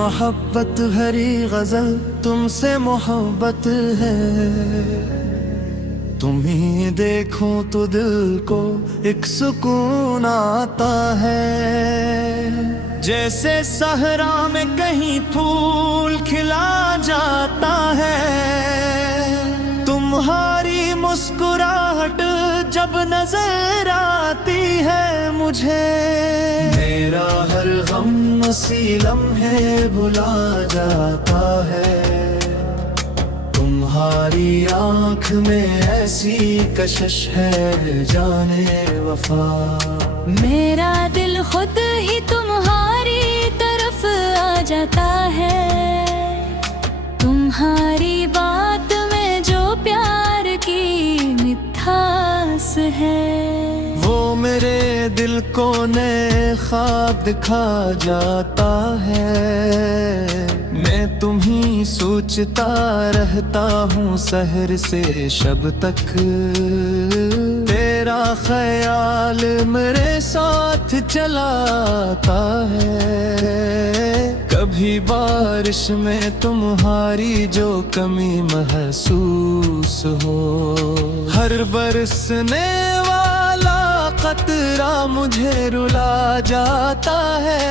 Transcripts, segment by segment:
मोहब्बत भरी गजल तुमसे मोहब्बत है। तुम्हें देखो तो दिल को एक सुकून आता है, जैसे सहरा में कहीं फूल खिला जाता है। तुम्हारी मुस्कुराहट जब नजर आती है मुझे, मेरा हर गम उसी लम्हे भुला जाता है। तुम्हारी आँख में ऐसी कशिश है जाने वफा, मेरा दिल खुद ही तुम्हारी तरफ आ जाता है। तुम्हारी बात में जो प्यार की मिठास है, वो मेरे दिल को नए ख्वाब दिखा जाता है। मैं तुम्हीं सोचता रहता हूँ सहर से शब तक, तेरा ख्याल मेरे साथ चलाता है। कभी बारिश में तुम्हारी जो कमी महसूस हो, हर बरसने वाला कतरा मुझे रुला जाता है।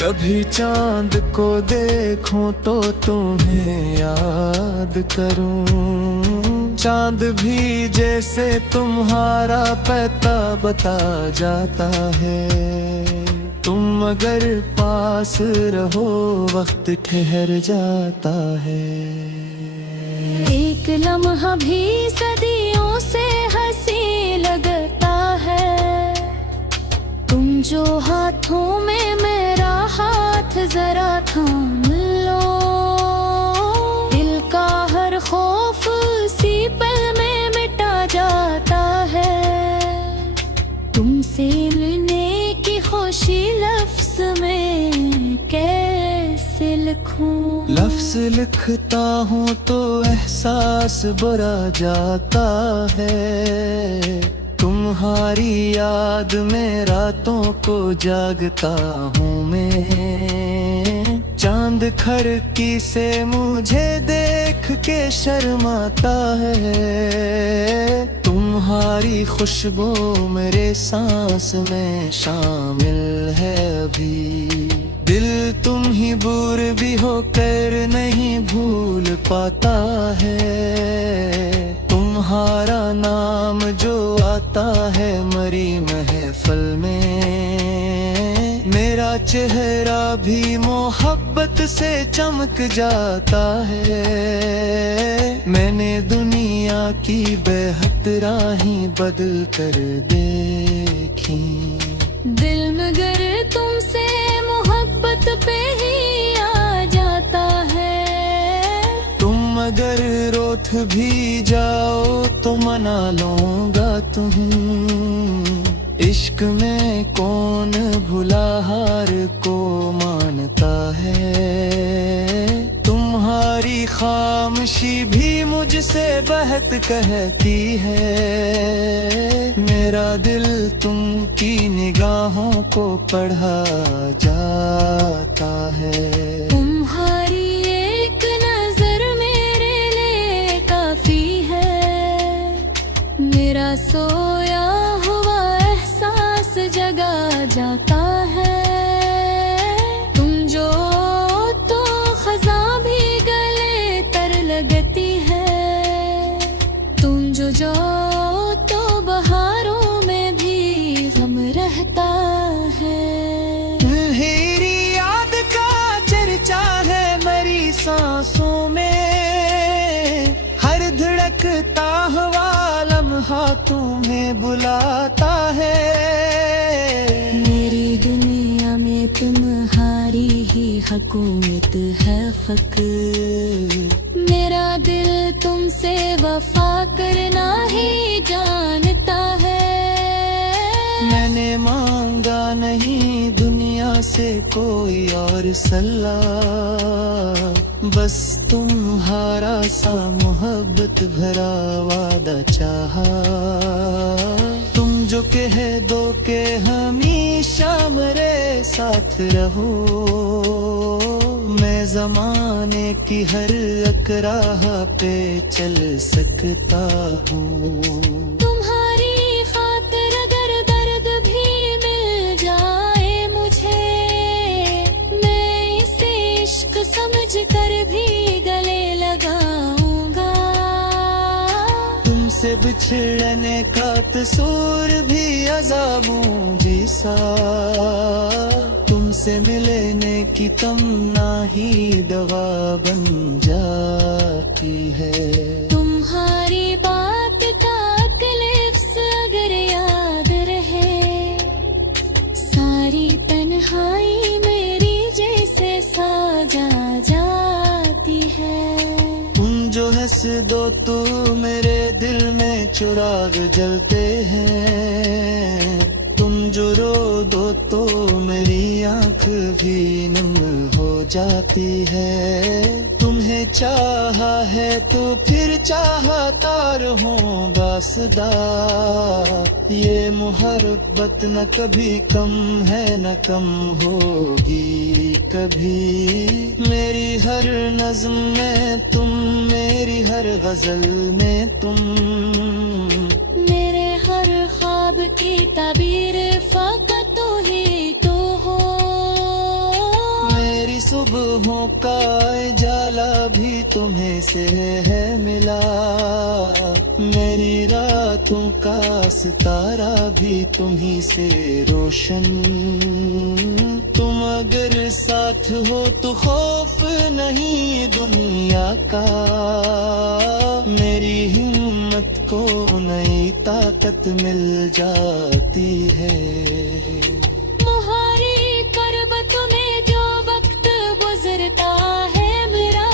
कभी चांद को देखूं तो तुम्हें याद करूं, चांद भी जैसे तुम्हारा पता बता जाता है। तुम अगर पास रहो वक्त ठहर जाता है। एक लम्हा भी सदियों से हंसी लगता है। तुम जो हाथों में मेरा हाथ जरा थाम लो, दिल का हर खौफ उसी पल में मिटा जाता है। तुमसे मिलने की खुशी लफ्ज में कैसे लिखूं? लफ्ज लिखता हूँ तो एहसास बुरा जाता है। तुम्हारी याद में रातों को जागता हूँ मैं, चांद खिड़की से मुझे देख के शर्माता है। तुम्हारी खुशबू मेरे सांस में शामिल है अभी, दिल तुम ही दूर भी होकर नहीं भूल पाता है। तुम्हारा नाम जो आता है मरी महफिल में, मेरा चेहरा भी मोहब्बत से चमक जाता है। मैंने दुनिया की बेहद राहें बदल कर देखी, दिल मगर तुमसे मोहब्बत पे ही आ जाता है। तुम अगर रोठ भी जाओ तो मना लूंगा तुम्हें। इश्क में कौन भुला हार को मानता है। तुम्हारी खामोशी भी मुझसे बहक कहती है। मेरा दिल तुम की निगाहों को पढ़ा जाता है। तुम्हारी एक नजर मेरे लिए काफी है, मेरा सोया हुआ एहसास जगा जाता है। तुम जो तो खजा भी गले तर लगती है, तुम जो तो बहारों में भी गम रहता है। तुम्हारी याद का चर्चा है मेरी सांसों में, हर धड़कता हुआ लम्हा तुम्हें बुलाता है। मेरी दुनिया में तुम्हारी ही हुकूमत है फ़क्र, मेरा दिल तुमसे वफा करना ही जानता है। मैंने मांगा नहीं दुनिया से कोई और सल्ला, बस तुम्हारा सा मोहब्बत भरा वादा चाहा। तुम जो कह दो के हमेशा मेरे साथ रहो, मैं ज़माने की हर अकराह पे चल सकता हूँ। तुम्हारी खातिर अगर दर्द भी मिल जाए मुझे, मैं इसे इश्क समझ कर भी गले लगाऊंगा। तुमसे बिछड़ने का तसूर भी अज़ाबों जैसा, तुमसे मिलने की तमन्ना ही दवा बन जाती है। तुम्हारी बात का क्लिप्स अगर याद रहे, सारी तन्हाई मेरी जैसे साजा जाती है। तुम जो हंस दो तो मेरे दिल में चिराग जलते हैं, तुम जो रो दो तो मेरी आंख भी नम हो जाती है। तुम्हें चाहा है तो फिर चाहता रहूंगा सदा, ये मोहब्बत न कभी कम है न कम होगी कभी। मेरी हर नज़्म में तुम, मेरी हर गजल में तुम, मेरे हर ख्वाब की ताबीर फकत तू ही तो हो। मेरी सुबहों का जाला भी तुम्हें से है मिला, मेरी रातों का सितारा भी तुम्ही से रोशन। तुम अगर साथ हो तो खौफ नहीं दुनिया का, मेरी हिम्मत को नई ताकत मिल जाती है। मुहारी करबत में जो वक्त गुजरता है मेरा,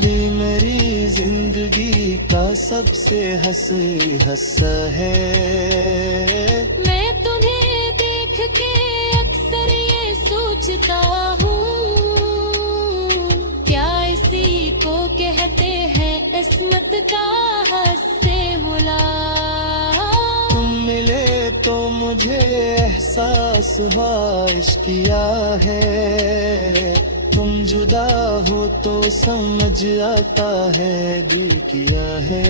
ये मेरी जिंदगी का सबसे हंसा है। मैं तुम्हें देख के अक्सर ये सोचता हूँ, क्या इसी को कहते हैं किस्मत का हस्से मुला। तुम मिले तो मुझे एहसास हुआ इश्क किया है, तुम जुदा हो तो समझ आता है दिल किया है।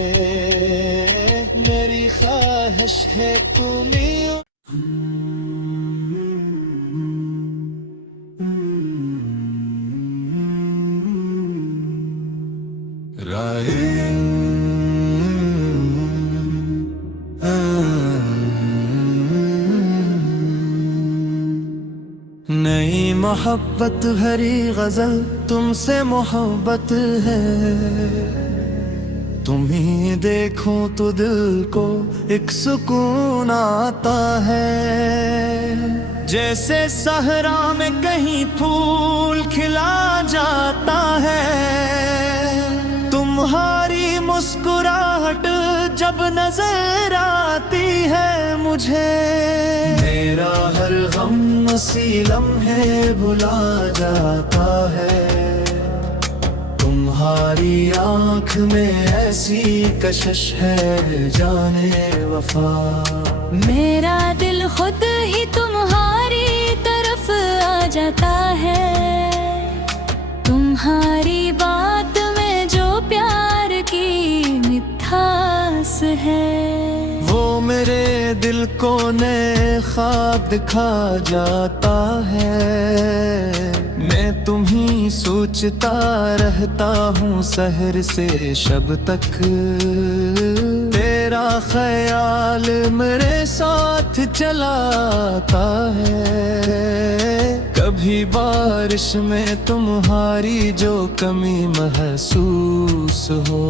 मेरी ख्वाहिश है तुम नई मोहब्बत भरी गजल तुमसे मोहब्बत है, तुम्ही देखूं तो दिल को एक सुकून आता है। जैसे सहरा में कहीं फूल खिला जाता है, तुम्हारी मुस्कुराहट जब नजर आती है मुझे। मेरा हर गम उसी लम्हे भुला जाता है, तुम्हारी आंख में ऐसी कशिश है जाने वफा। मेरा दिल खुद ही तुम्हारी तरफ आ जाता है, तुम्हारी बात में जो प्यार की मिठास है, वो मेरे दिल को नए ख्वाब दिखा जाता है। मैं तुम्ही सोचता रहता हूँ सहर से शब तक, तेरा ख्याल मेरे साथ चलाता है। कभी बारिश में तुम्हारी जो कमी महसूस हो,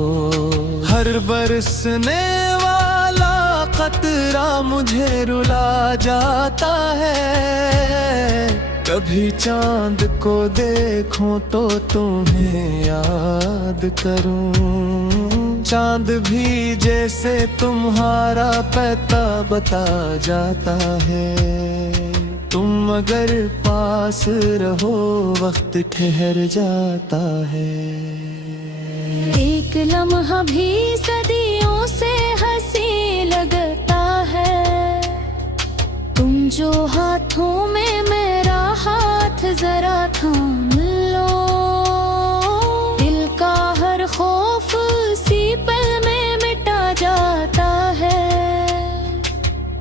हर बरसने वाला कतरा मुझे रुला जाता है। कभी चांद को देखूं तो तुम्हें याद करूं, चांद भी जैसे तुम्हारा पता बता जाता है। तुम अगर पास रहो वक्त ठहर जाता है। एक लम्हा भी सदियों से हंसी लगता है, जो हाथों में मेरा हाथ जरा थाम लो, दिल का हर खौफ उसी पल में मिटा जाता है।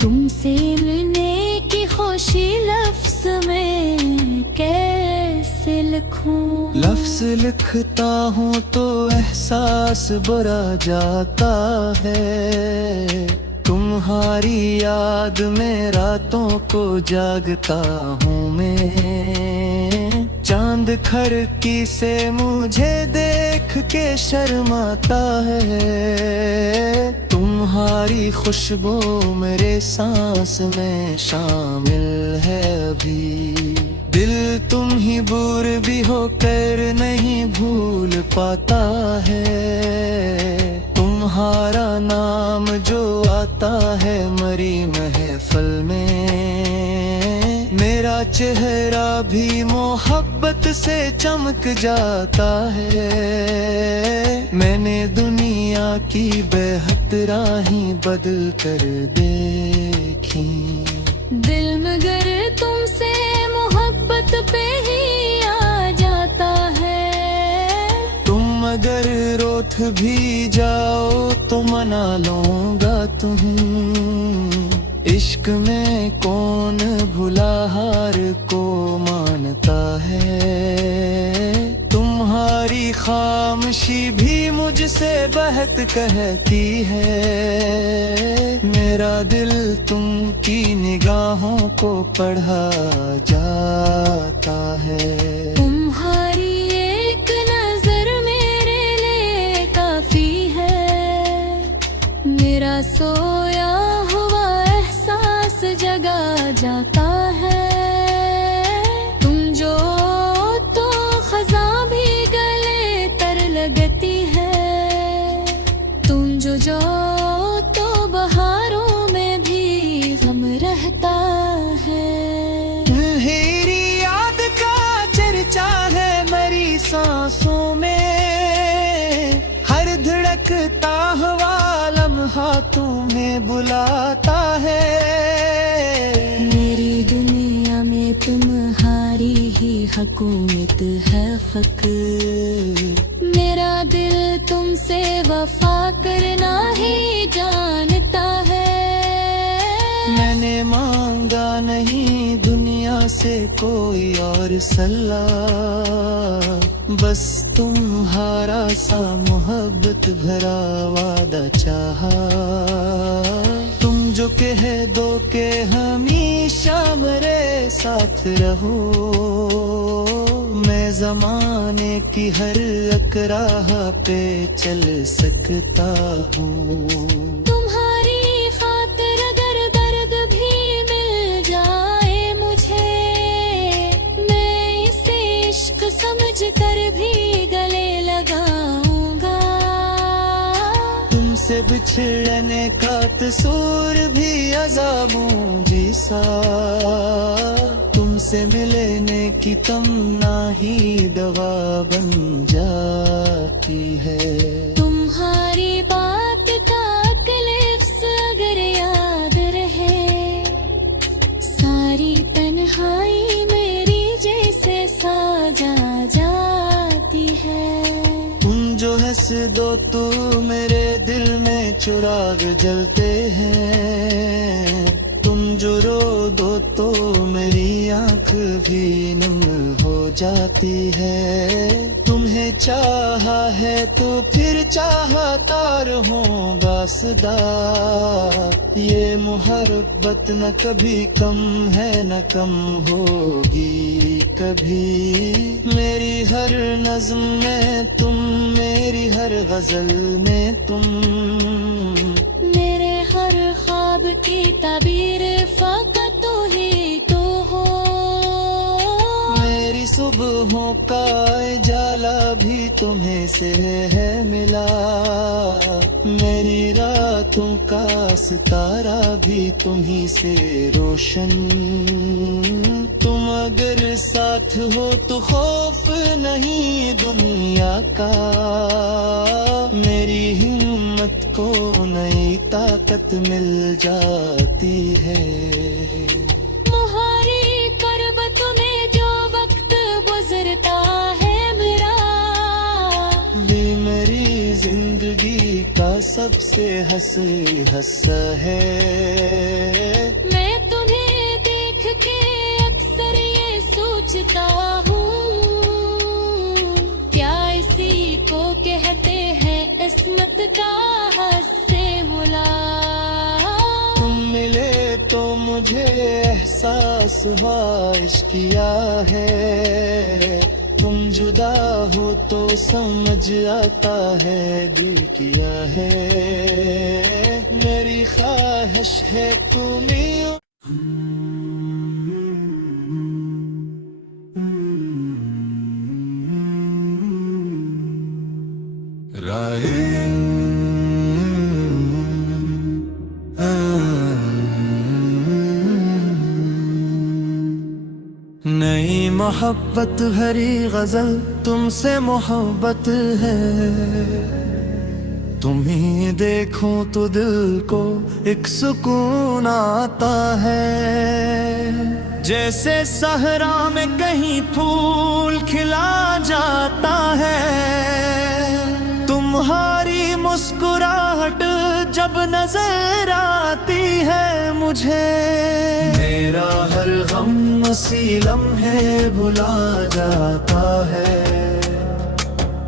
तुमसे मिलने की खुशी लफ्ज में कैसे लिखूं? लफ्ज लिखता हूँ तो एहसास बुरा जाता है। तुम्हारी याद में रातों को जागता हूँ मैं। चांद खिड़की से मुझे देख के शर्माता है। तुम्हारी खुशबू मेरे सांस में शामिल है अभी। दिल तुम ही दूर भी होकर नहीं भूल पाता है। तुम्हारा नाम जो आता है मरी महफिल में, मेरा चेहरा भी मोहब्बत से चमक जाता है। मैंने दुनिया की बेहद राहें बदल कर देखी। दिल मगर तुमसे मोहब्बत पे ही आ जाता है। तुम अगर रोठ भी जाओ तो मना लूंगा तुम्हें। इश्क में कौन भुला हार को मानता है। तुम्हारी खामोशी भी मुझसे बहक कहती है। मेरा दिल तुम की निगाहों को पढ़ा जाता है। तुम्हारी एक नजर मेरे लिए काफी है। मेरा सोया हुआ एहसास जगा जाता है। तुम जो तो खज़ां भी गले तर लगती है। तुम जो तो बहारों में भी गम रहता है। तुम्हारी याद का चर्चा है मेरी सांसों में। हर धड़कता हुआ लम्हा तुम्हें बुलाता है। मेरी दुनिया में तुम्हारी ही हुकूमत है फ़क़्र। मेरा दिल तुमसे वफा करना ही जानता है। मैंने मांगा नहीं दुनिया से कोई और सलाह, बस तुम्हारा सा मोहब्बत भरा वादा चाहा। तुम जो कह दो के हमेशा मेरे साथ रहो, मैं ज़माने की हर अकराह पे चल सकता हूँ। तुम्हारी खातिर अगर दर्द भी मिल जाए मुझे, मैं इसे इश्क समझ कर भी गले लगाऊंगा। तुमसे बिछड़ने का तसूर भी अज़ाबों जैसा, तुमसे मिलने की तमन्ना ही दवा बन जाती है। तुम्हारी बात का क्लिप्स अगर याद रहे, सारी तन्हाई मेरी जैसे साजा जाती है। तुम जो हंस दो तो मेरे दिल में चिराग जलते हैं। तुम जो रो दो तो मेरी आंख भी नम हो जाती है। तुम्हें चाहा है तो फिर चाहता रहूंगा सदा। ये मोहब्बत न कभी कम है न कम होगी कभी। मेरी हर नज़्म में तुम, मेरी हर गजल में तुम, मेरे हर ख्वाब की ताबीर फ़क़त तू ही तो हो। मेरी सुबहों का उजाला भी तुम्हें से है मिला। मेरी रातों का सितारा भी तुम्ही से रोशन। तुम अगर साथ हो तो खौफ नहीं दुनिया का। मेरी हिम्मत को नई ताकत मिल जाती है। के हंसी हंसा है। मैं तुम्हें देख के अक्सर ये सोचता हूँ, क्या इसी को कहते हैं किस्मत का हस्से मुलाकात। तुम मिले तो मुझे एहसास हुआ इश्क किया है। तुम जुदा हो तो समझ आता है दिल किया है। मेरी ख्वाहिश है तुम नई मोहब्बत भरी गजल तुमसे मोहब्बत है। तुम्हें देखूं तो दिल को एक सुकून आता है। जैसे सहरा में कहीं फूल खिला जाता है। तुम्हारी मुस्कुराहट जब नजर आती है मुझे, मेरा हर गम उसी लम्हे भुला जाता है।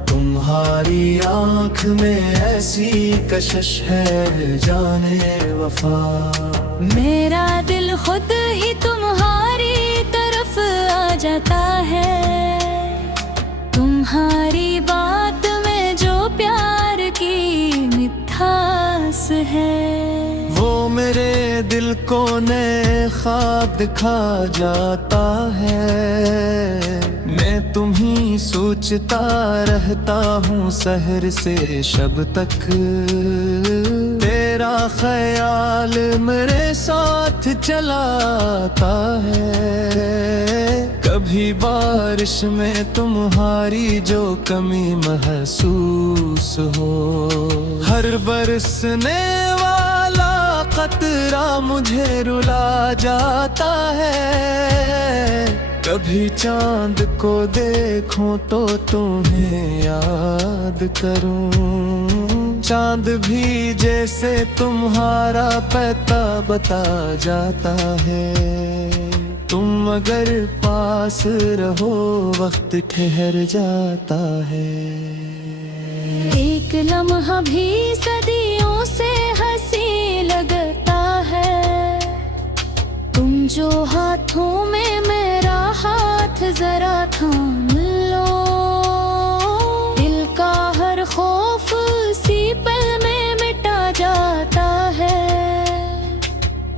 तुम्हारी आँख में ऐसी कशिश है जाने वफा। मेरा दिल खुद ही तुम्हारी तरफ आ जाता है। तुम्हारी बात में जो प्यार की मिठास है, वो मेरे दिल को नए ख्वाब दिखा जाता है। मैं तुम्हीं सोचता रहता हूँ सहर से शब तक। तेरा ख्याल मेरे साथ चलाता है। कभी बारिश में तुम्हारी जो कमी महसूस हो, हर बरसने वाला खतरा मुझे रुला जाता है। कभी चांद को देखूं तो तुम्हें याद करूं। चांद भी जैसे तुम्हारा पता बता जाता है। तुम अगर पास रहो वक्त ठहर जाता है। एक लम्हा भी सदियों से हंसी लगता है। तुम जो हाथों में मेरा हाथ जरा थाम लो, दिल का हर खौफ उसी पल में मिटा जाता है।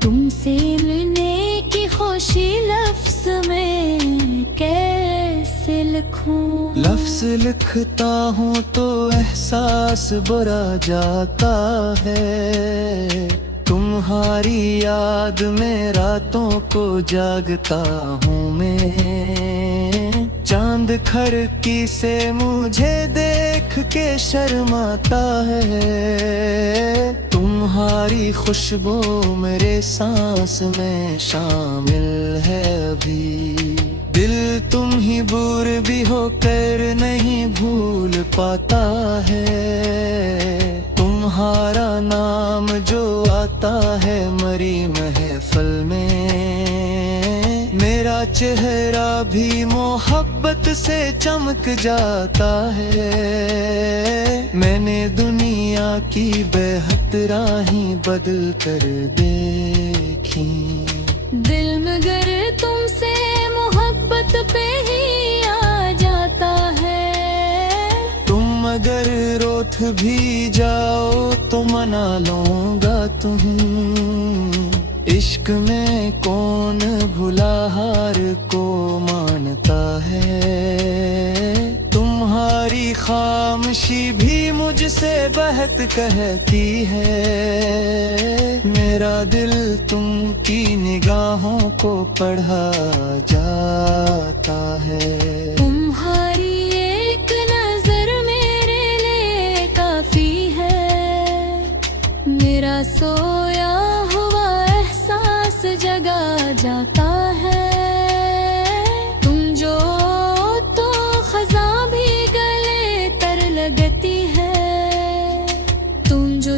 तुमसे मिलने की खुशी लफ्ज में कैसे लिखूं। लफ्ज लिखता हूँ तो एहसास बुरा जाता है। तुम्हारी याद में रातों को जागता हूँ मैं। चांद खिड़की से मुझे देख के शर्माता है। तुम्हारी खुशबू मेरे सांस में शामिल है अभी। दिल तुम ही दूर भी होकर नहीं भूल पाता है। तुम्हारा नाम जो आता है मरी महफिल में, मेरा चेहरा भी मोहब्बत से चमक जाता है। मैंने दुनिया की बेहद राहें बदल कर देखी। दिल मगर तुमसे मोहब्बत पे ही आ जाता है। तुम अगर रोठ भी जाओ तो मना लूंगा तुम्हें। इश्क में कौन भुला हार को मानता है। तुम्हारी खामोशी भी मुझसे बहक कहती है। मेरा दिल तुम की निगाहों को पढ़ा जाता है। तुम्हारी एक नजर मेरे लिए काफी है। मेरा सोया हुआ एहसास जगा जाता है। तुम जो तो खजा भी गले तर लगती है। तुम जो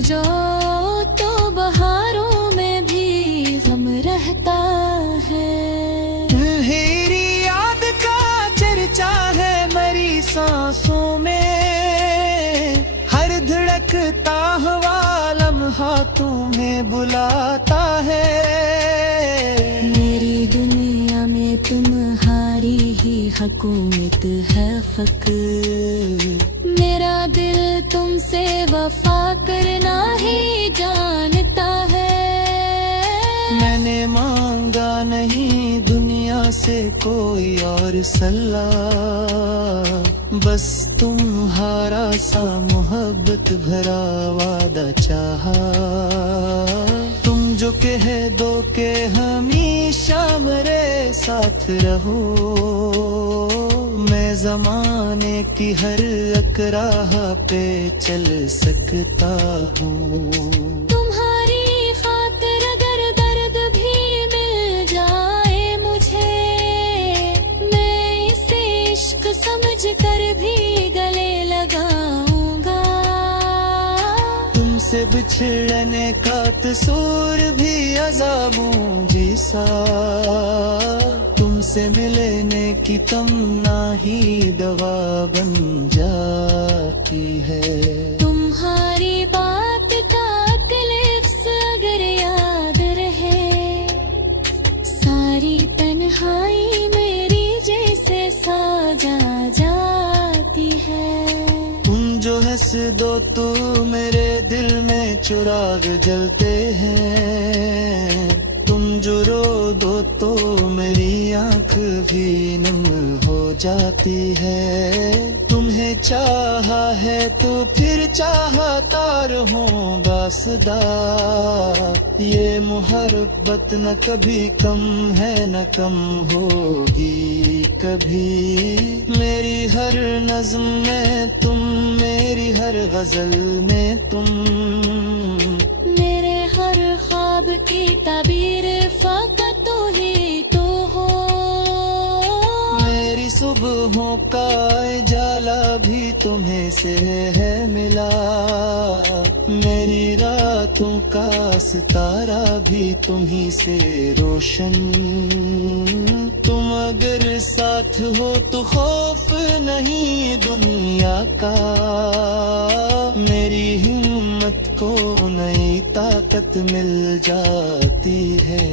है। तुम्हारी याद का चर्चा है मेरी सांसों में, हर धड़कता हुआ लम्हा तुम्हें बुलाता है। मेरी दुनिया में तुम्हारी ही हुकूमत है फ़क्र, मेरा दिल तुमसे वफा करना ही जानता है। मैंने मांगा नहीं दुनिया से कोई और सल्ला, बस तुम्हारा सा मोहब्बत भरा वादा चाहा। तुम जो कह दो के हमेशा मेरे साथ रहो, मैं ज़माने की हर अकराह पे चल सकता हूँ। तुम्हारी खातिर अगर दर्द भी मिल जाए मुझे, मैं इसे इश्क समझ कर भी गले लगाऊंगा। तुमसे बिछड़ने का तसूर भी अज़ाबों जैसा, तुमसे मिलने की तमन्ना ही दवा बन जाती है। तुम्हारी बात का क्लिप्स अगर याद रहे, सारी तन्हाई मेरी जैसे साजा जाती है। तुम जो हंस दो तो मेरे दिल में चिराग जलते हैं, तुम जो रो दो तो मेरी आंख भी नम हो जाती है। तुम्हें चाहा है तो फिर चाहता रहूंगा सदा, ये मोहब्बत न कभी कम है न कम होगी कभी। मेरी हर नज़्म में तुम, मेरी हर गजल में तुम, मेरे हर ख्वाब की ताबीर फ़कत तू ही तो हो। मेरी सुबहों का उजाला भी तुम्हें से है मिला, मेरी रातों का सितारा भी तुम्ही से रोशन। तुम अगर साथ हो तो खौफ नहीं दुनिया का, मेरी हिम्मत को नई ताकत मिल जाती है।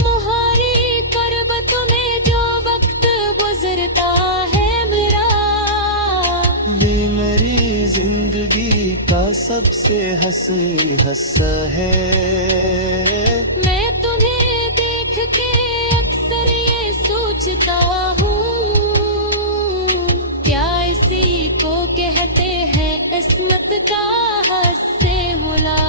मुहारी पर्वत में जो वक्त गुजरता है मेरा, ये मेरी जिंदगी का सबसे हंसी हस्सा है। मैं तुम्हें देख के अक्सर ये सोचता हूँ, क्या इसी को कहते हैं किस्मत का हस्से होला।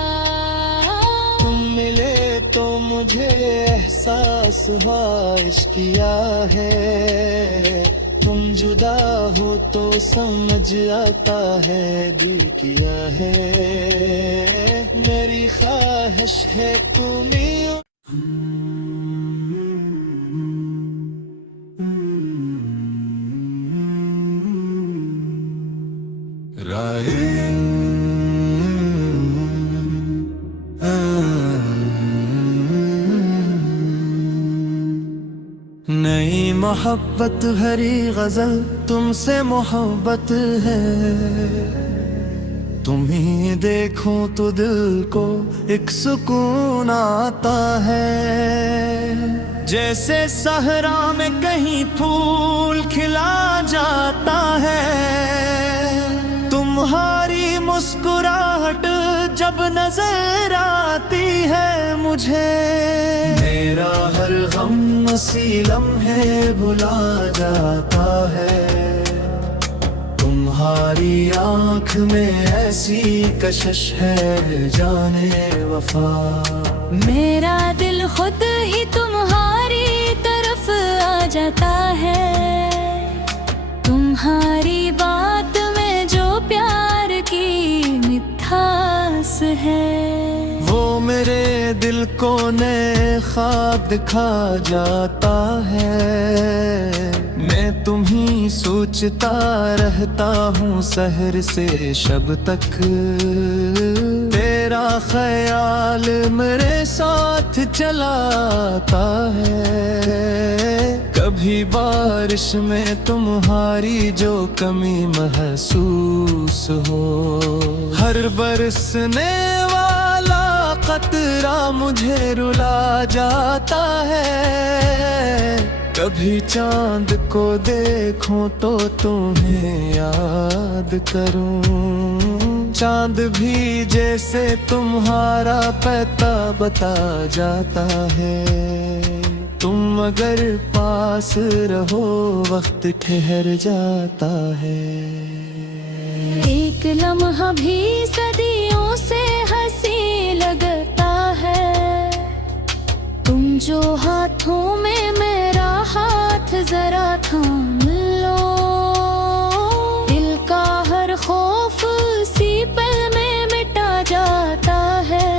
तुम मिले तो मुझे एहसास हुआ इश्क किया है, तुम जुदा हो तो समझ आता है दिल किया है। मेरी ख्वाहिश है तुम्हें नई मोहब्बत भरी गजल तुमसे मोहब्बत है। तुम्हें देखूं तो दिल को एक सुकून आता है, जैसे सहरा में कहीं फूल खिला जाता है। तुम्हारी मुस्कुराहट जब नजर आती है मुझे, मेरा हर गम उसी लम्हे भुला जाता है। तुम्हारी आँख में ऐसी कशिश है जाने वफा, मेरा दिल खुद ही तुम्हारी तरफ आ जाता है। तुम्हारी बात में जो प्यार की मिठास है, वो मेरे दिल को नए ख्वाब दिखा जाता है। मैं तुम्ही सोचता रहता हूँ सहर से शब तक, तेरा तेरा ख्याल मेरे साथ चलाता है। कभी बारिश में तुम्हारी जो कमी महसूस हो, हर बरसने वाला कतरा मुझे रुला जाता है। कभी चांद को देखूं तो तुम्हें याद करूं, चांद भी जैसे तुम्हारा पता बता जाता है। तुम अगर पास रहो वक्त ठहर जाता है। एक लम्हा भी सदियों से हंसी लगता है। तुम जो हाथों में मेरा हाथ जरा थाम लो, दिल का हर खौफ उसी पल में मिटा जाता है।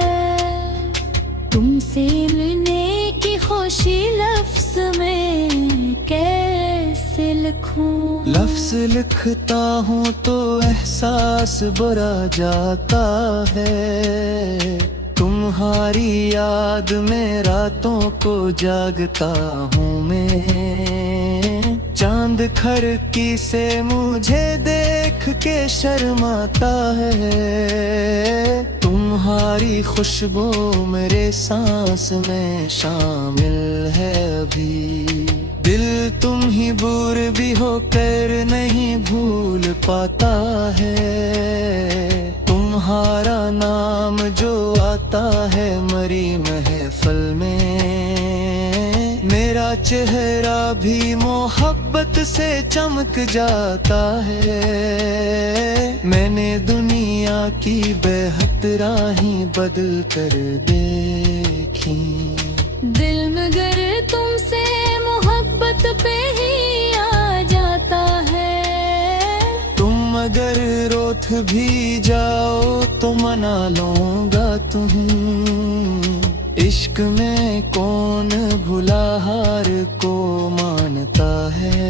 तुमसे मिलने की खुशी लफ्ज में कैसे लिखूं? लफ्ज लिखता हूँ तो एहसास बुरा जाता है। तुम्हारी याद में रातों को जागता हूँ मैं। चांद खिड़की से मुझे देख के शर्माता है। तुम्हारी खुशबू मेरे सांस में शामिल है अभी। दिल तुम ही दूर भी होकर नहीं भूल पाता है। तुम्हारा नाम जो आता है मरी महफिल में, मेरा चेहरा भी मोहब्बत से चमक जाता है। मैंने दुनिया की बेहद राहें बदल कर देखी। दिल मगर तुमसे मोहब्बत पे ही आ जाता है। तुम अगर रोथ भी जाओ तो मना लूंगा तुम्हें। इश्क में कौन भुला हार को मानता है।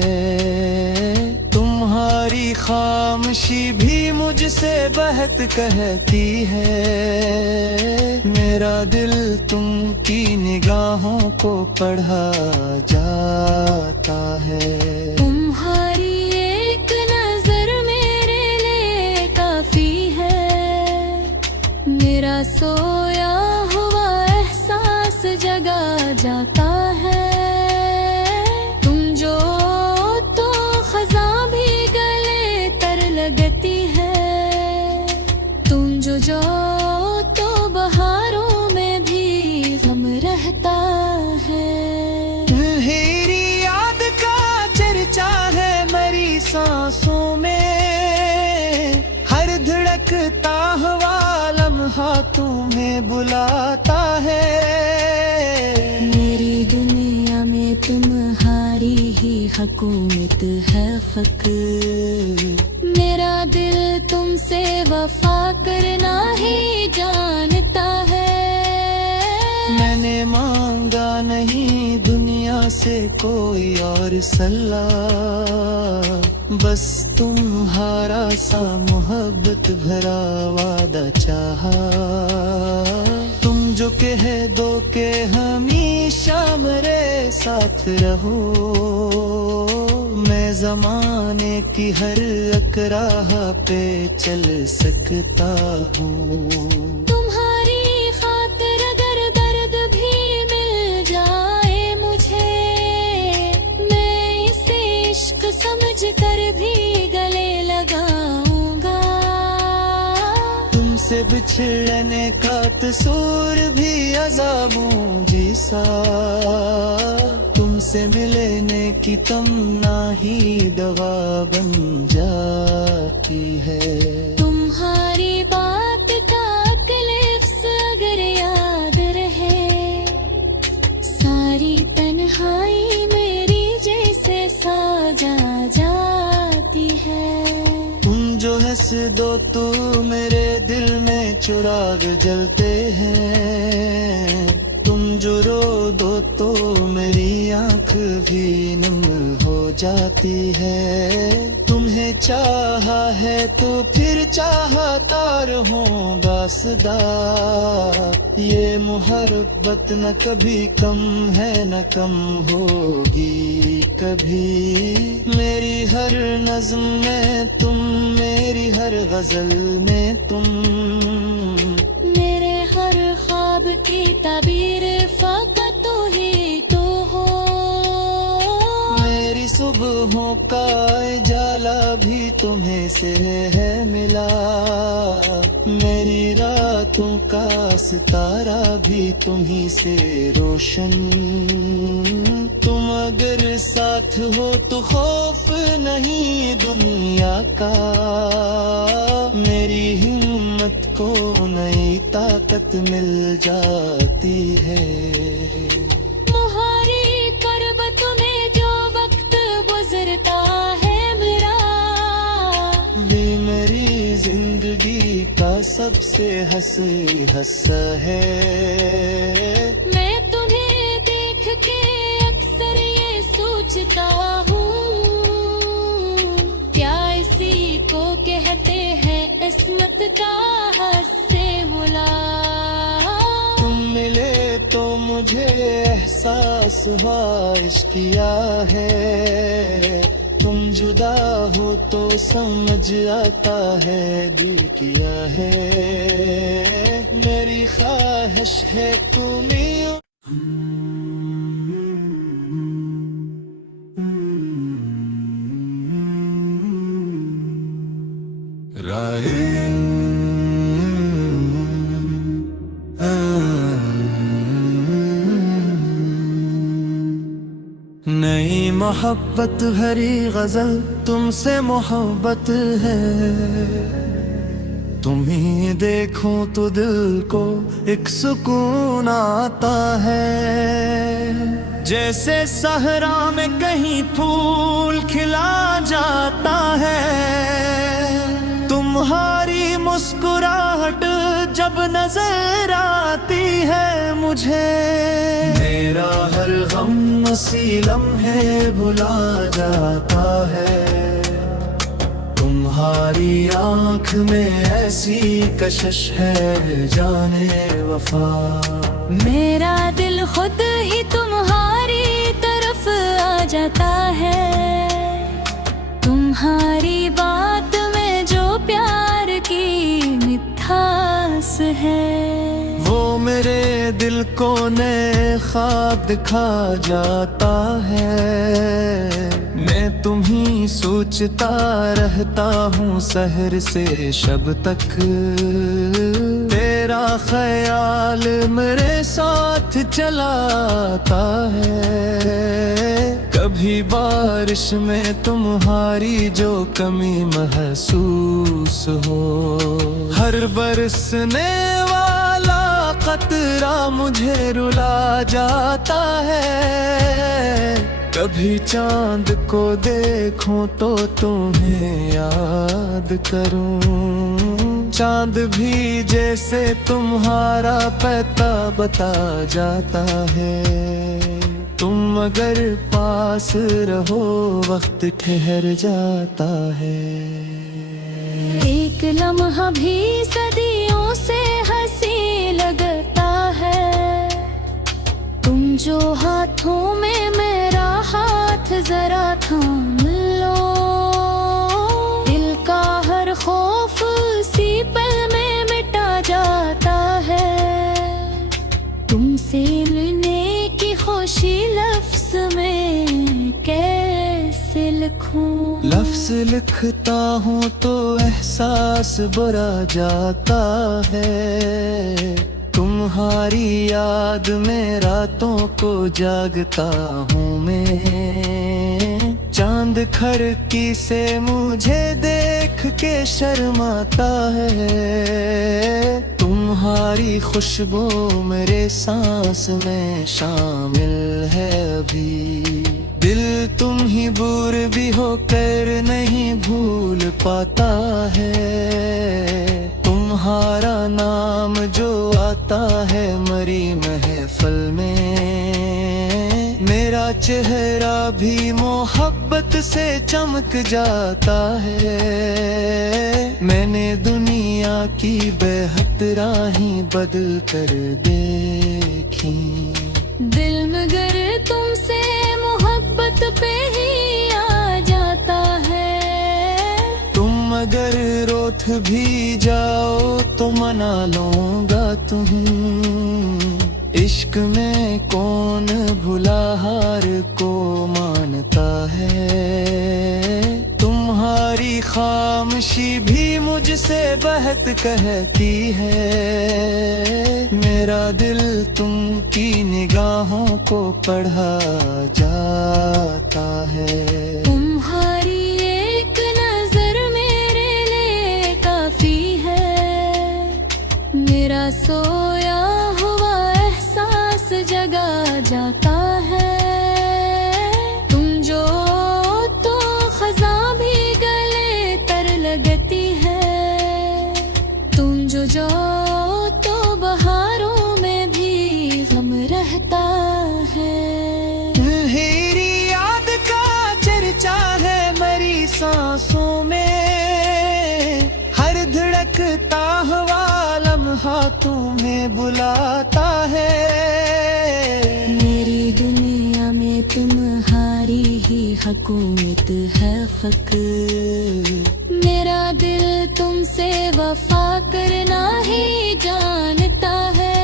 तुम्हारी खामोशी भी मुझसे बहत कहती है। मेरा दिल तुमकी निगाहों को पढ़ा जाता है। तुम्हारी एक नजर मेरे लिए काफी है। मेरा सोया हुआ एहसास जगा जाता है। तुम जो तो खज़ा भी गले तर लगती है। तुम जो तो बहारों में भी गम रहता है। तुम्हारी याद का चर्चा है मेरी सांसों में। हर धड़कता हुआ लम्हा तुम्हें बुलाता है। मेरी दुनिया में तुम्हारी ही हुकूमत है फ़क्र। मेरा दिल तुमसे वफा करना ही जानता है। मैंने मांगा नहीं दुनिया से कोई और सल्ला, बस तुम्हारा सा मोहब्बत भरा वादा चाहा। तुम जो कह दो के हमेशा मेरे साथ रहो, मैं ज़माने की हर अकराह पे चल सकता हूँ। तुम्हारी खातिर अगर दर्द भी मिल जाए मुझे, मैं इसे इश्क समझ कर भी गले लगाऊंगा। तुमसे बिछड़ने का तसूर भी अज़ाबों जैसा, तुमसे मिलने की तमन्ना ही दवा बन जाती है। तुम्हारी बात का क्लिप्स अगर याद रहे, सारी तन्हाई मेरी जैसे साजा जाती है। तुम जो हंस दो तो मेरे दिल में चिराग जलते हैं। तुम जो रो दो तो मेरी आँख भी नम हो जाती है। तुम्हें चाहा है तो फिर चाहता रहूंगा सदा। ये मोहब्बत न कभी कम है न कम होगी कभी। मेरी हर नज़्म में तुम, मेरी हर गजल में तुम, मेरे हर ख्वाब की ताबीर फकत तू ही तो हो। मेरी सुबहों का उजाला भी तुम्हें से है मिला। मेरी रातों का सितारा भी तुम्ही से रोशन। तुम अगर साथ हो तो खौफ नहीं दुनिया का। मेरी हिम्मत को नई ताकत मिल जाती है। मुहारी करबत में जो वक्त गुजरता है मेरा, वे मेरी जिंदगी का सबसे हंसी हस्सा है। मैं तुम्हें देख के अक्सर ये सोचता हूँ, क्या इसी को कहते हैं किस्मत का हस्से हुला। तुम मिले तो मुझे एहसास हुआ इश्क किया है। तुम जुदा हो तो समझ आता है दिल किया है। मेरी ख्वाहिश है तुम्हें नई मोहब्बत भरी गजल तुमसे मोहब्बत है। तुम्ही देखो तो दिल को एक सुकून आता है। जैसे सहरा में कहीं फूल खिला जाता है। तुम्हारी मुस्कुराहट जब नजर आती है मुझे, मेरा हर गम उसी लम्हे भुला जाता है। तुम्हारी आँख में ऐसी कशिश है जाने वफा। मेरा दिल खुद ही तुम्हारी तरफ आ जाता है। तुम्हारी बात में जो प्यार की मिठास है, वो मेरे दिल को नए ख्वाब दिखा जाता है। मैं तुम्ही सोचता रहता हूँ सहर से शब तक। तेरा ख्याल मेरे साथ चलाता है। कभी बारिश में तुम्हारी जो कमी महसूस हो, हर बरसने वाला कतरा मुझे रुला जाता है। कभी चांद को देखूं तो तुम्हें याद करूं। चांद भी जैसे तुम्हारा पता बता जाता है। तुम अगर पास रहो वक्त ठहर जाता है। एक लम्हा भी सदियों से हंसी लगता है। तुम जो हाथों में मेरा हाथ जरा थाम लो। दिल का हर खौफ उसी पल में मिटा जाता है। तुमसे मिलने की खुशी लफ्ज में कैसे लिखूं। लफ्ज लिखता हूँ तो एहसास बुरा जाता है। तुम्हारी याद में रातों को जागता हूँ मैं। चांद खिड़की से मुझे देख के शर्माता है। तुम्हारी खुशबू मेरे सांस में शामिल है अभी। दिल तुम ही दूर भी होकर नहीं भूल पाता है। तुम्हारा नाम जो आता है मरी महफिल में, मेरा तेरा चेहरा भी मोहब्बत से चमक जाता है। मैंने दुनिया की बेहद राहें बदल कर देखी। दिल मगर तुमसे मोहब्बत पे ही आ जाता है। तुम अगर रोठ भी जाओ तो मना लूंगा तुम्हें। इश्क में कौन भुला हार को मानता है। तुम्हारी खामोशी भी मुझसे बहत कहती है। मेरा दिल तुमकी निगाहों को पढ़ा जाता है। तुम्हारी एक नजर मेरे लिए काफी है। मेरा सोया हुआ एहसास जगा जाता है। तुम जो तो खजा भी गले तर लगती है। तुम जो तो बहारों में भी गम रहता है। तुम्हारी याद का चर्चा है मेरी सांसों में। हर धड़कता हुआ लम्हा तुम्हें बुलाता है। मेरी दुनिया में तुम्हारी ही हुकूमत है फ़क्र। मेरा दिल तुमसे वफा करना ही जानता है।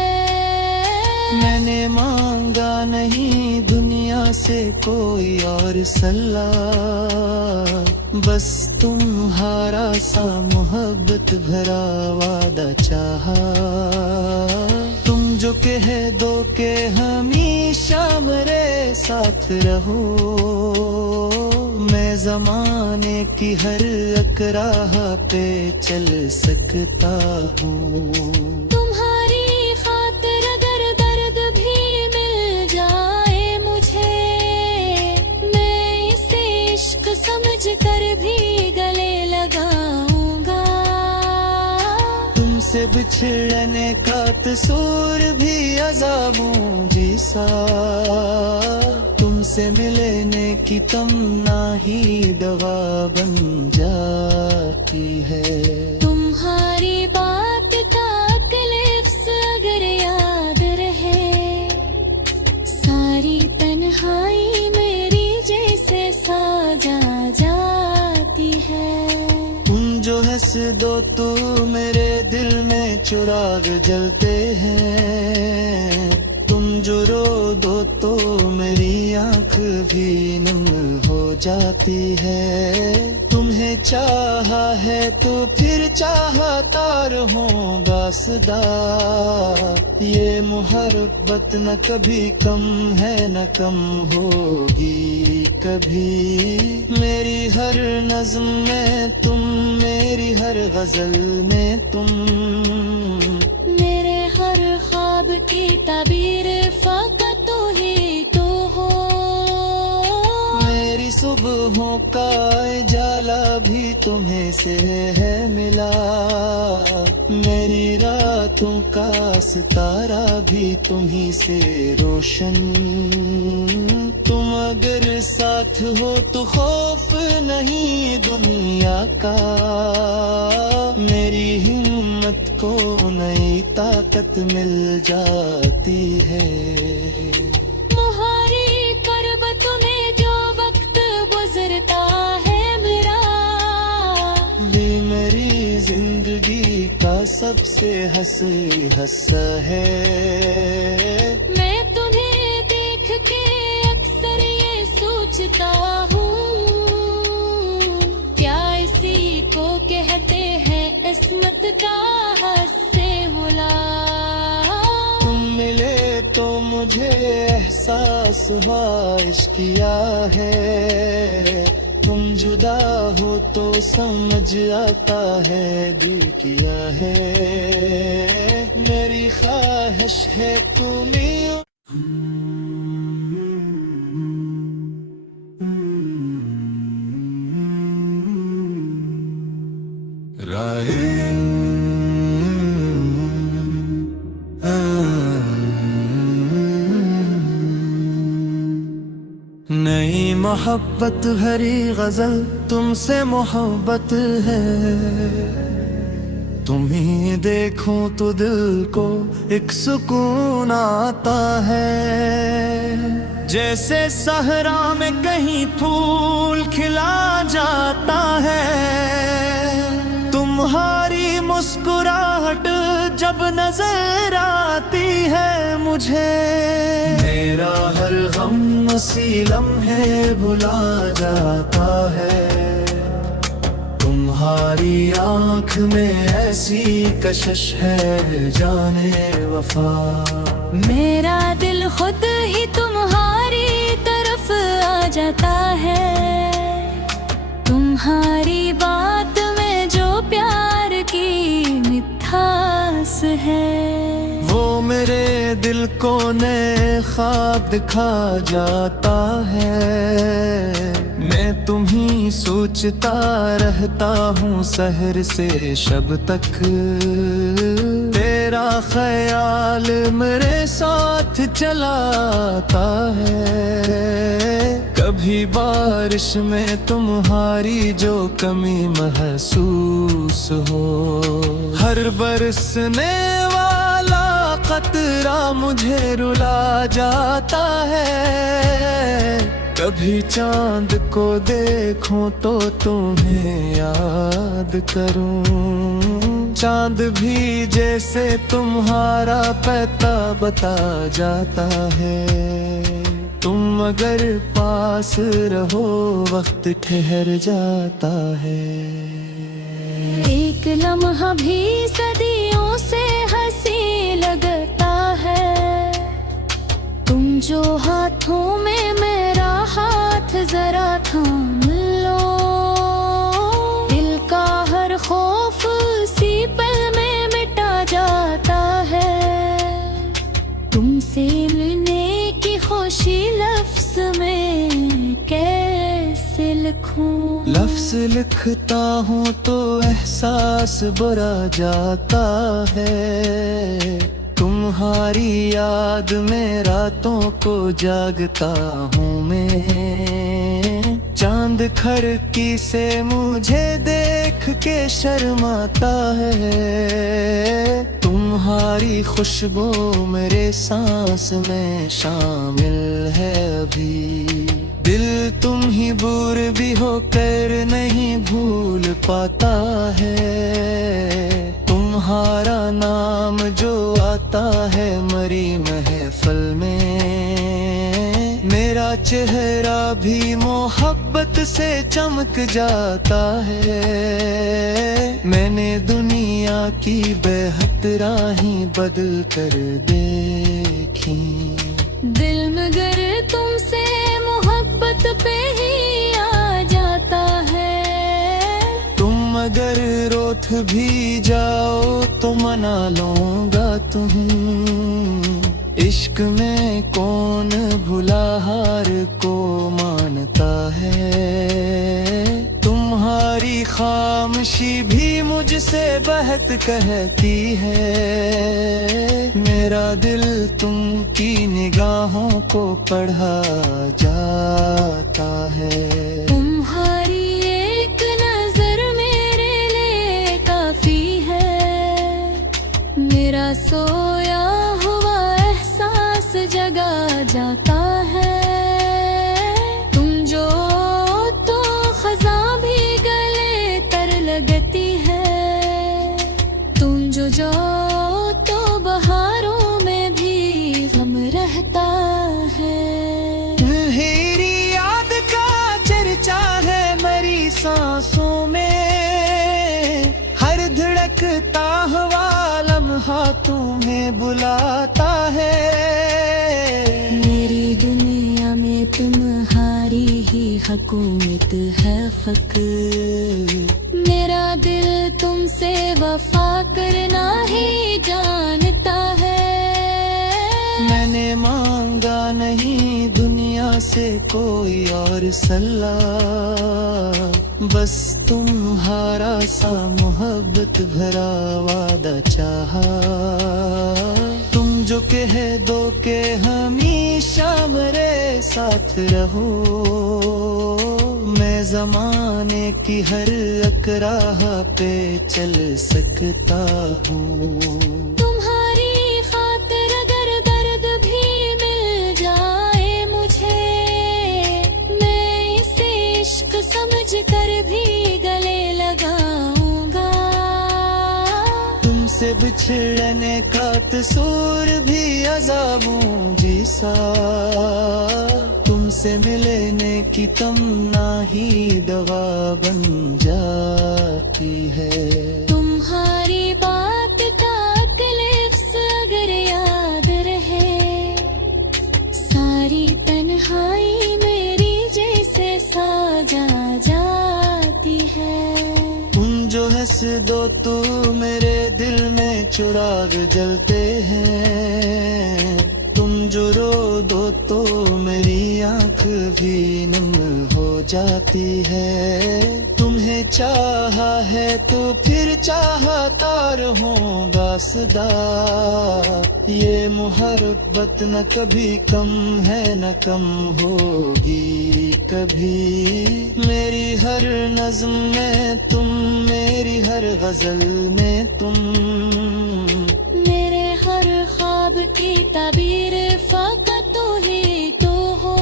मैंने मांगा नहीं दुनिया से कोई और सलाह। बस तुम्हारा सा मोहब्बत भरा वादा चाहा। तुम जो कह दो के हमेशा मेरे साथ रहो। मैं जमाने की हर अकराह पे चल सकता हूँ। तुम्हारी खातिर अगर दर्द भी मिल जाए मुझे, मैं इसे इश्क समझ कर भी गले लगाऊंगा। तुमसे बिछड़ने का तसूर भी अज़ाबों जैसा। तुमसे मिलने की तमन्ना ही दवा बन जाती है। तुम्हारी बात का तकलीफ अगर याद रहे, सारी तन्हाई मेरी जैसे साजा जाती है। तुम जो हंस दो तो मेरे दिल में चिराग जलते हैं। तुम जो रो दो तो मेरी आंख भी नम हो जाती है। तुम्हें चाहा है तो फिर चाहता रहूंगा सदा। ये मोहब्बत न कभी कम है न कम होगी कभी। मेरी हर नज़्म में तुम, मेरी हर गजल में तुम। मेरे हर ख्वाब की ताबीर फ़कत तू ही तो हो। मेरी सुबहों का उजाला भी तुम्हें से है मिला। मेरी रातों का सितारा भी तुम्ही से रोशन। तुम अगर साथ हो तो खौफ नहीं दुनिया का। मेरी हिम्मत को नई ताकत मिल जाती है। मुहारी करबत में जो वक्त गुजरता है मेरा, वे मेरी जिंदगी का सबसे हंसी हस्सा है। मैं तुम्हें देख के अक्सर ये सोचता हूँ, क्या इसी को कहते हैं किस्मत का हस्से मुला। तुम मिले तो मुझे एहसास हुआ इश्क किया है। तुम जुदा हो तो समझ आता है दिल किया है। मेरी ख्वाहिश है तुम्हें नई मोहब्बत भरी गजल तुमसे मोहब्बत है। तुम्हें देखूं तो दिल को एक सुकून आता है। जैसे सहरा में कहीं फूल खिला जाता है। तुम्हारी मुस्कुराहट जब नजर आती है मुझे, मेरा हर गम उसी लम्हे भुला जाता है। तुम्हारी आँख में ऐसी कशिश है जाने वफा। मेरा दिल खुद ही तुम्हारी तरफ आ जाता है। तुम्हारी बात में जो प्यार की मिठास है, वो मेरे दिल को नए ख्वाब दिखा जाता है। मैं तुम्हीं सोचता रहता हूँ सहर से शब तक। तेरा ख्याल मेरे साथ चलाता है। कभी बारिश में तुम्हारी जो कमी महसूस हो, हर बरसने वाला कतरा मुझे रुला जाता है। कभी चांद को देखूं तो तुम्हें याद करूं। चांद भी जैसे तुम्हारा पता बता जाता है। तुम अगर पास रहो वक्त ठहर जाता है। एक लम्हा भी सदियों से हंसी लगता है। तुम जो हाथों में मेरा हाथ जरा थाम लो। दिल का हर खौफ उसी पल में मिटा जाता है। तुमसे मिलने की खुशी लफ्ज में कैसे लिखूं। लफ्ज लिखता हूँ तो एहसास बुरा जाता है। तुम्हारी याद में रातों को जागता हूँ मैं। चांद खिड़की से मुझे देख के शर्माता है। तुम्हारी खुशबू मेरे सांस में शामिल है अभी। दिल तुम ही दूर भी होकर नहीं भूल पाता है। तुम्हारा नाम जो आता है मरी महफिल में, मेरा चेहरा भी मोहब्बत से चमक जाता है। मैंने दुनिया की बेहद राहें बदल कर देखी। दिल मगर तुमसे मोहब्बत पे ही आ जाता है। तुम अगर रोथ भी जाओ तो मना लूंगा तुम्हें। इश्क में कौन भुला हार को मानता है। तुम्हारी खामोशी भी मुझसे बहत कहती है। मेरा दिल तुम की निगाहों को पढ़ा जाता है। तुम्हारी एक नजर मेरे लिए काफी है। मेरा सोया हुआ एहसास जगा जाता है। तुम जो तो खजा भी गले तर लगती है। तुम जो तो बहारों में भी गम रहता है। तुम्हारी याद का चर्चा है मेरी सांसों में। हर धड़कता हुआ लम्हा तुम्हें बुलाता है। मेरी दुनिया में तुम्हारी ही हुकूमत है फ़क्र। मेरा दिल तुमसे वफा करना ही जानता है। मैंने मांगा नहीं दुनिया से कोई और सलाह। बस तुम्हारा सा मोहब्बत भरा वादा चाहा। तुम जो कह दो के हमेशा मेरे साथ रहो, मैं जमाने की हर अकराह पे चल सकता हूँ। तुम्हारी खातिर अगर दर्द भी मिल जाए मुझे, मैं इसे इश्क समझ कर भी गले लगाऊंगा। तुमसे बिछड़ने का कसूर भी अज़ाबों जैसा, तुमसे मिलने की तमन्ना ही दवा बन जाती है। तुम्हारी बात का क्लिप्स अगर याद रहे, सारी तन्हाई मेरी जैसे साजा जाती है। तुम जो हंस दो तो मेरे दिल में चिराग जलते हैं, तुम जो रो दो तो मेरी आंख भी नम हो जाती है। तुम्हें चाहा है तो फिर चाहता रहूंगा सदा, ये मोहब्बत न कभी कम है न कम होगी कभी। मेरी हर नज़्म में तुम, मेरी हर गजल में तुम, मेरे हर ख्वाब की ताबीर फकत तू ही तो हो।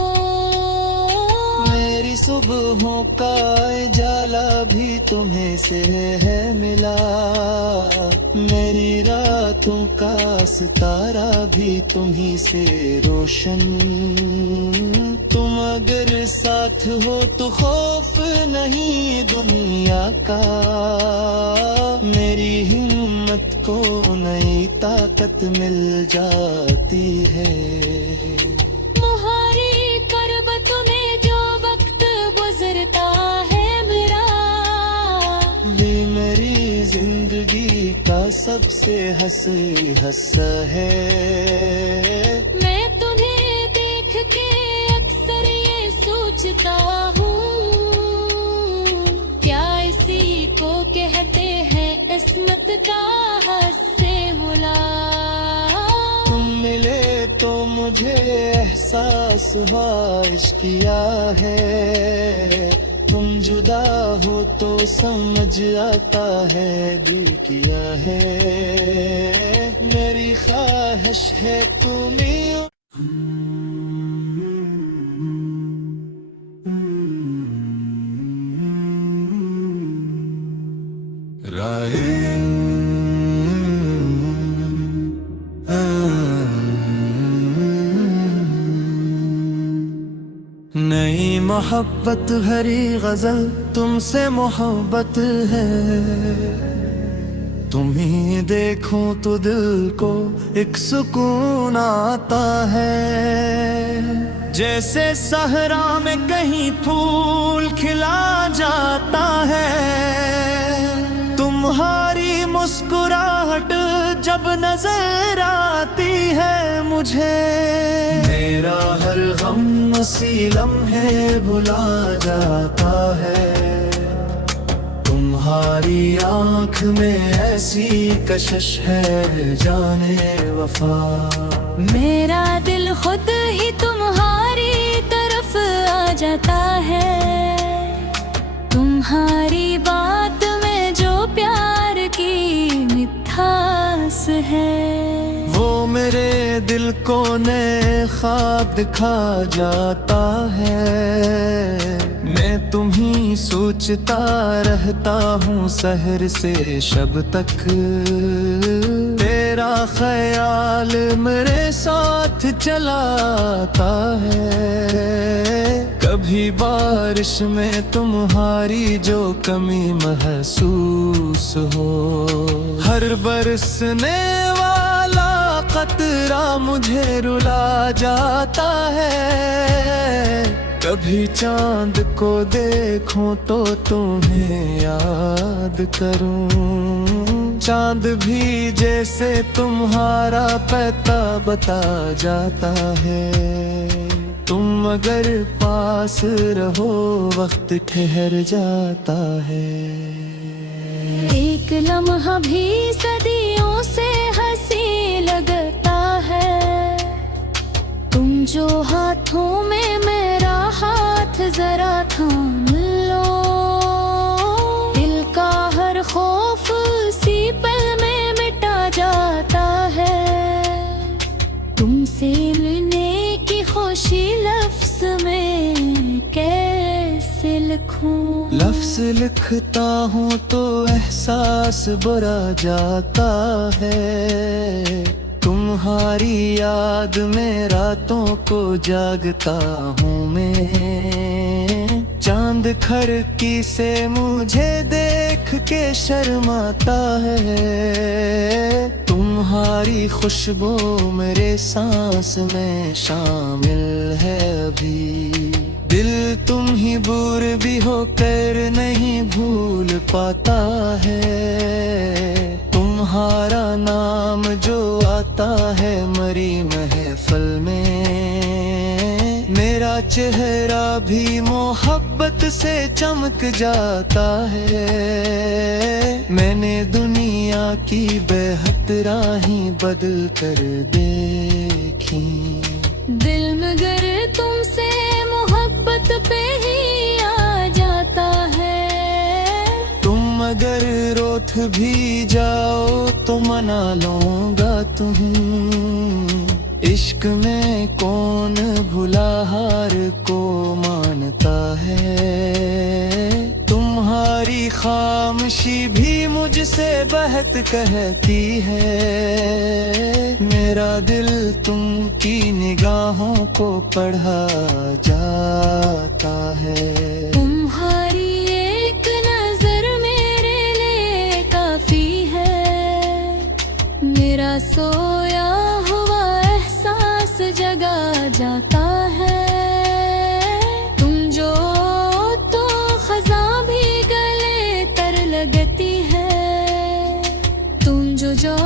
मेरी सुबहों का उजाला भी तुम्हें से है मिला, मेरी रातों का सितारा भी तुम्ही से रोशन। तुम अगर साथ हो तो खौफ नहीं दुनिया का, मेरी हिम्मत को नई ताकत मिल जाती है। मुहारी करबत में जो वक्त गुजरता है मेरा, ये मेरी जिंदगी का सबसे हंसी हस्सा है। मैं तुम्हें देख के अक्सर ये सोचता हूँ, क्या इसी को कहते हैं इस्मत का हस्से होला। तुम मिले तो मुझे एहसास हुआ इश्क किया है, तुम जुदा हो तो समझ आता है दिल किया है। मेरी ख्वाहिश है तुम्हें नई मोहब्बत भरी गजल तुमसे मोहब्बत है। तुम्हें देखूं तो दिल को एक सुकून आता है, जैसे सहरा में कहीं फूल खिला जाता है। तुम्हारी मुस्कुराहट जब नजर आती है मुझे, मेरा हर गम उसी लम्हे भुला जाता है। तुम्हारी आंख में ऐसी कशिश है जाने वफा, मेरा दिल खुद ही तुम्हारी तरफ आ जाता है। तुम्हारी बात में जो प्यार की मिठास है, वो मेरे दिल को नए ख्वाब दिखा जाता है। मैं तुम्ही सोचता रहता हूँ सहर से शब तक, तेरा ख्याल मेरे साथ चलाता है। कभी बारिश में तुम्हारी जो कमी महसूस हो, हर बरसने वाला खतरा मुझे रुला जाता है। कभी चांद को देखूं तो तुम्हें याद करूं, चांद भी जैसे तुम्हारा पता बता जाता है। तुम अगर पास रहो वक्त ठहर जाता है। एक लम्हा भी सदियों से हंसी लगता है। जो हाथों में मेरा हाथ जरा थाम लो, दिल का हर खौफ उसी पल में मिटा जाता है। तुमसे मिलने की खुशी लफ्ज में कैसे लिखूं? लफ्ज लिखता हूँ तो एहसास बुरा जाता है। तुम्हारी याद में रातों को जागता हूँ मैं। चांद खिड़की से मुझे देख के शर्माता है। तुम्हारी खुशबू मेरे सांस में शामिल है अभी। दिल तुम ही दूर भी होकर नहीं भूल पाता है। तुम्हारा नाम जो आता है मरी महफिल में, मेरा चेहरा भी मोहब्बत से चमक जाता है। मैंने दुनिया की बेहद राहें बदल कर देखी। दिल मगर तुमसे मोहब्बत पे ही आ जाता है। तुम अगर रोठ भी जाओ तो मना लूंगा तुम्हें। इश्क में कौन भुला हार को मानता है। तुम्हारी खामोशी भी मुझसे बहत कहती है। मेरा दिल तुमकी निगाहों को पढ़ा जाता है। तुम्हारी एक नजर मेरे लिए काफी है। मेरा सोया हुआ एहसास जगा जाता है। तुम जो तो खजा भी गले तर लगती है। तुम जो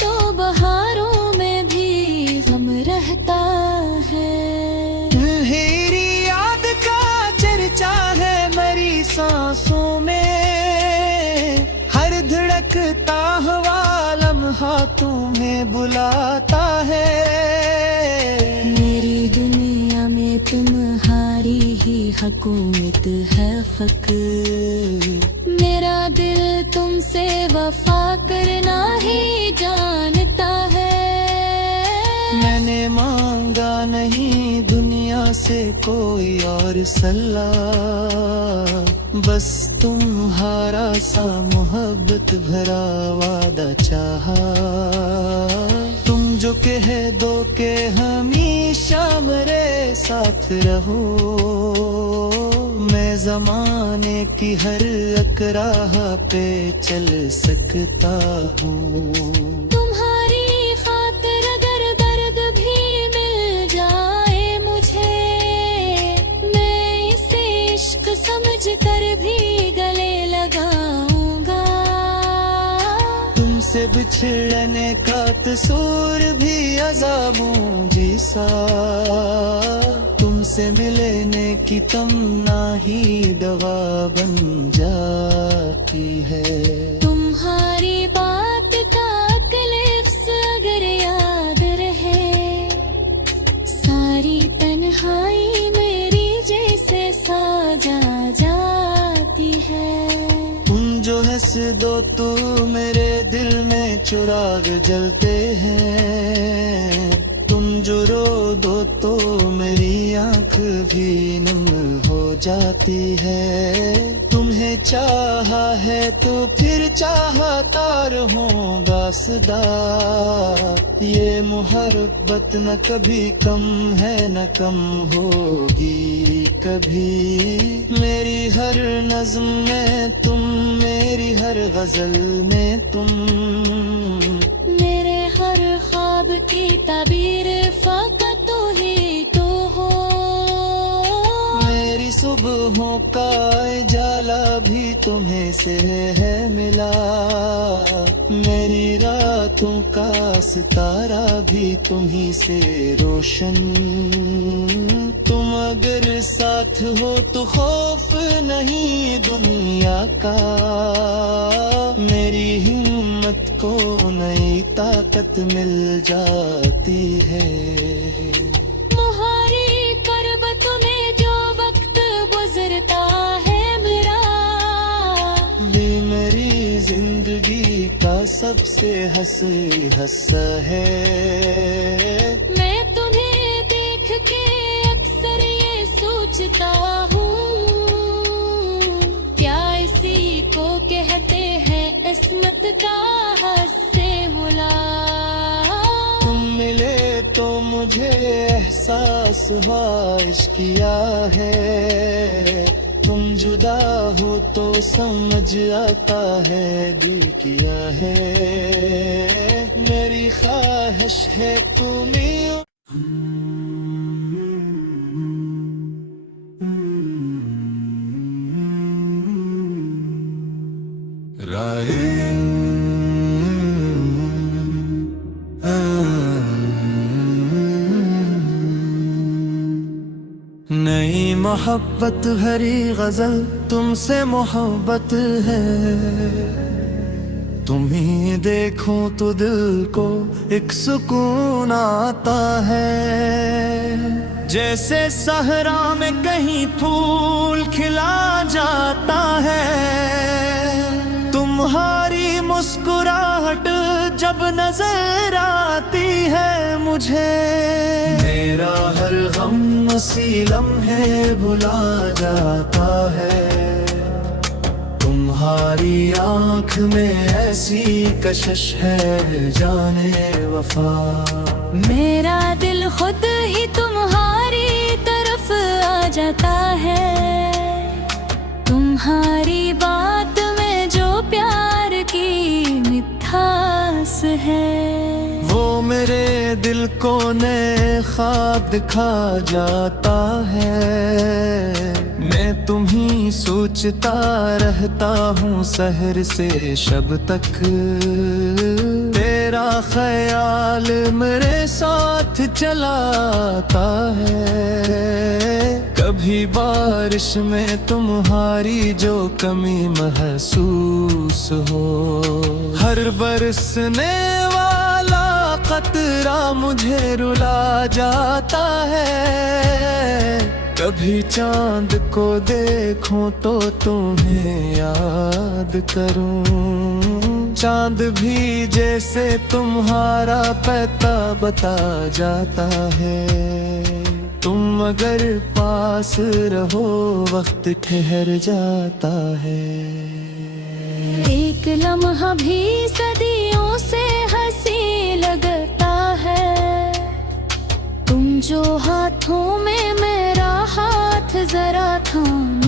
तो बहारों में भी गम रहता है। तुम्हारी याद का चर्चा है मेरी सांसों में। हर धड़कता हुआ लम्हा तुम्हें बुलाता है। मेरी दुनिया में तुम्हारी ही हुकूमत है फ़क्र। मेरा दिल तुमसे वफा करना ही जानता है। मैंने मांगा नहीं दुनिया से कोई और सल्ला, बस तुम्हारा सा मोहब्बत भरा वादा चाहा। तुम जो कह दो के हमेशा मेरे साथ रहो, मैं जमाने की हर अकराह पे चल सकता हूँ। तुम्हारी खातिर अगर दर्द भी मिल जाए मुझे, मैं इसे इश्क समझ कर भी गले लगाऊंगा। तुमसे बिछड़ने का तसूर भी अज़ाबों जैसा। तुमसे मिलने की तमन्ना ही दवा बन जाती है। तुम्हारी बात का क्लिप्स अगर याद रहे, सारी तन्हाई मेरी जैसे साजा जाती है। तुम जो हंस दो तो मेरे दिल में चिराग जलते हैं। तुम जो रो दो तो मेरी आंख भी नम हो जाती है। तुम्हें चाहा है तो फिर चाहता रहूंगा सदा। ये मोहब्बत न कभी कम है न कम होगी कभी। मेरी हर नज़्म में तुम, मेरी हर गजल में तुम, मेरे हर ख्वाब की ताबीर फ़कत तू ही तो हो। मेरी सुबहों का उजाला भी तुम्हें से है मिला। मेरी रातों का सितारा भी तुम्ही से रोशन। तुम अगर साथ हो तो खौफ नहीं दुनिया का। मेरी हिम्मत को नई ताकत मिल जाती है। सबसे हंसी हंसा है। मैं तुम्हें देख के अक्सर ये सोचता हूँ, क्या इसी को कहते हैं किस्मत का हस्से मुला। तुम मिले तो मुझे एहसास हुआ इश्क किया है। तुम जुदा हो तो समझ आता है दिल किया है। मेरी ख्वाहिश है तुम नई मोहब्बत भरी गजल तुमसे मोहब्बत है। तुम ही देखो तो दिल को एक सुकून आता है। जैसे सहरा में कहीं फूल खिला जाता है। तुम्हारी मुस्कुराहट जब नजर आती है मुझे, मेरा हर गम उसी लम्हे भुला जाता है। तुम्हारी आँख में ऐसी कशिश है जाने वफा। मेरा दिल खुद ही तुम्हारी तरफ आ जाता है। तुम्हारी बात में जो प्यार की मिठास है, वो मेरे दिल को नए ख्वाब दिखा जाता है। मैं तुम ही सोचता रहता हूँ सहर से शब तक। तेरा ख्याल मेरे साथ चलाता है। कभी बारिश में तुम्हारी जो कमी महसूस हो, हर बरसने वाला कतरा मुझे रुला जाता है। कभी चांद को देखूं तो तुम्हें याद करूं। चांद भी जैसे तुम्हारा पता बता जाता है। तुम अगर पास रहो वक्त ठहर जाता है। एक लम्हा भी सदियों से हंसी लगता है। तुम जो हाथों में मेरा हाथ जरा थाम